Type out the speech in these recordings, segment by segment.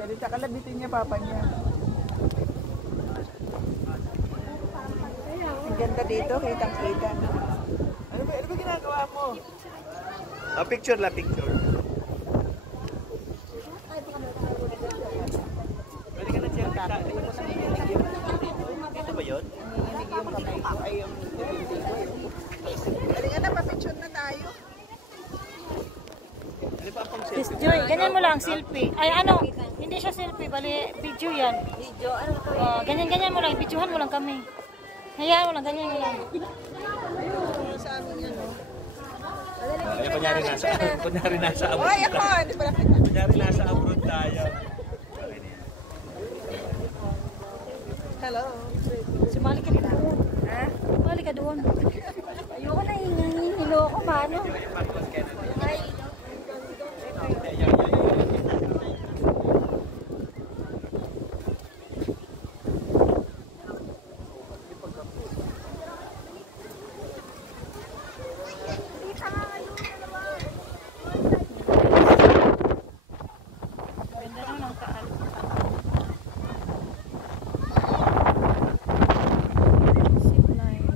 Salita ka, labitin niya papa niya. Ang ganda dito, kitang-kita. Ano ba ginagawa mo? Oh, picture la, picture. Pwede ka na check ka. Dito ba yun? Nanginginig yung kamay ko, ay yung hindi ko. Halika na, pa-picture na tayo. Ano pa pang Miss Joy, ganyan mo lang, selfie. Ay ano, hindi siya selfie, bali video yan. Video, ano to? Ganyan mo lang, videohan mo lang kami. Hayaan mo lang, ganyan mo lang. Sa amin ano. Ay, kunyari nasa abroad. Oy, ako! Hindi pala kita. Kunyari nasa abroad tayo. Hello. Sumali ka dito. Ha? Sumali ka doon. Ayoko na hinihilo ko, paano? Ay, Ganda na ng kaan. Zipline.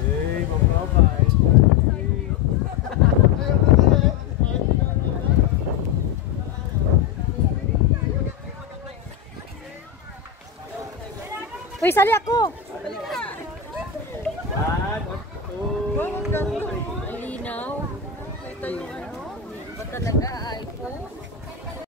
Hey, bye-bye. Uy, sali ako! One, two.